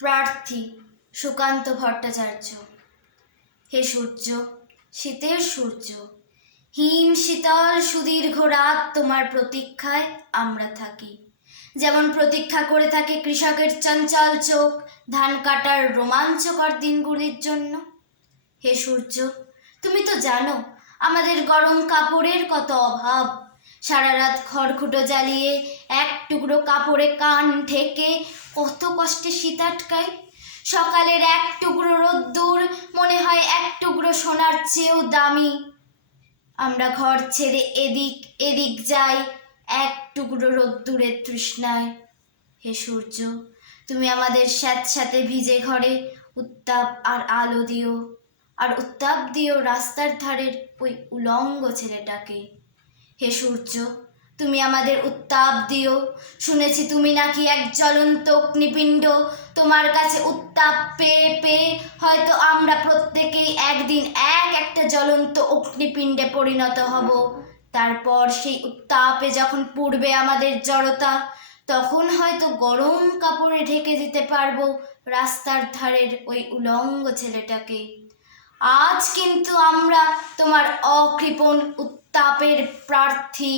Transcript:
প্রার্থী সুকান্ত ভট্টাচার্য। হে সূর্য, শীতের সূর্য, হিম শীতল সুদীর্ঘ রাত তোমার প্রতীক্ষায় আমরা থাকি, যেমন প্রতীক্ষা করে থাকে কৃষকের চঞ্চল চোখ ধান কাটার রোমাঞ্চকর দিনগুলির জন্য। হে সূর্য, তুমি তো জানো আমাদের গরম কাপড়ের কত অভাব। সারা রাত খড়কুটো জ্বালিয়ে এক টুকরো কাপড়ে কান ঢেকে কত কষ্টে শীত আটকায়। সকালের এক টুকরো রোদ্দুর মনে হয় এক টুকরো সোনার চেয়েও দামি। আমরা ঘর ছেড়ে এদিক এদিক যাই এক টুকরো রোদ্দুরের তৃষ্ণায়। হে সূর্য, তুমি আমাদের স্যাঁতস্যাঁতে ভিজে ঘরে উত্তাপ আর আলো দিও, আর উত্তাপ দিও রাস্তার ধারের ওই উলঙ্গ ছেলেটাকে। হে সূর্য, তুমি আমাদের উত্তাপ দিও। শুনেছি তুমি নাকি এক জ্বলন্ত অগ্নিপিণ্ড। তোমার কাছে উত্তাপ পেয়ে পেয়ে হয়তো আমরা প্রত্যেকেই একদিন একটা জ্বলন্ত অগ্নিপিণ্ডে পরিণত হব। তারপর সেই উত্তাপে যখন পুড়বে আমাদের জড়তা, তখন হয়তো গরম কাপড়ে ঢেকে দিতে পারবো রাস্তার ধারের ওই উলঙ্গ ছেলেটাকে। আজ কিন্তু আমরা তোমার অকৃপণ উত্তাপের প্রার্থী।